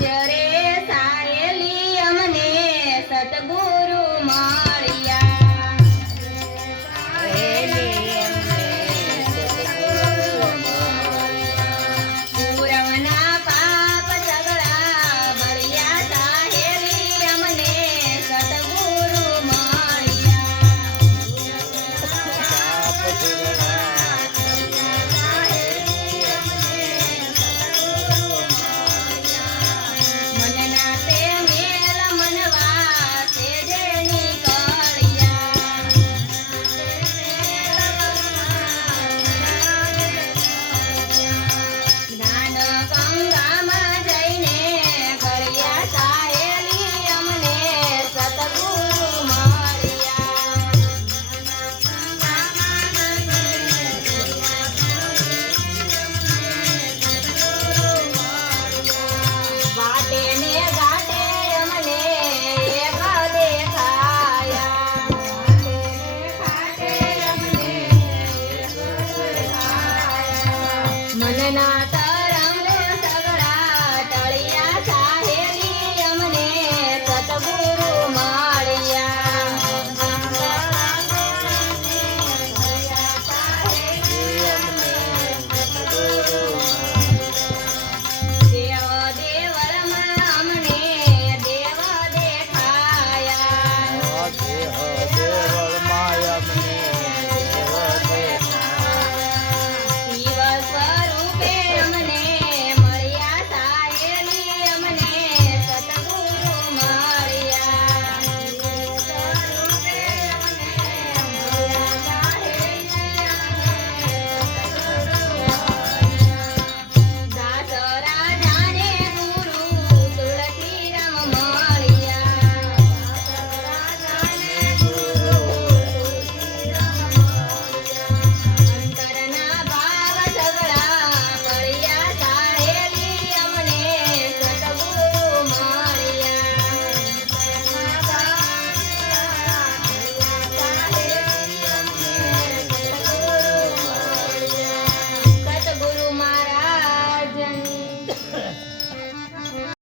Raja Renata.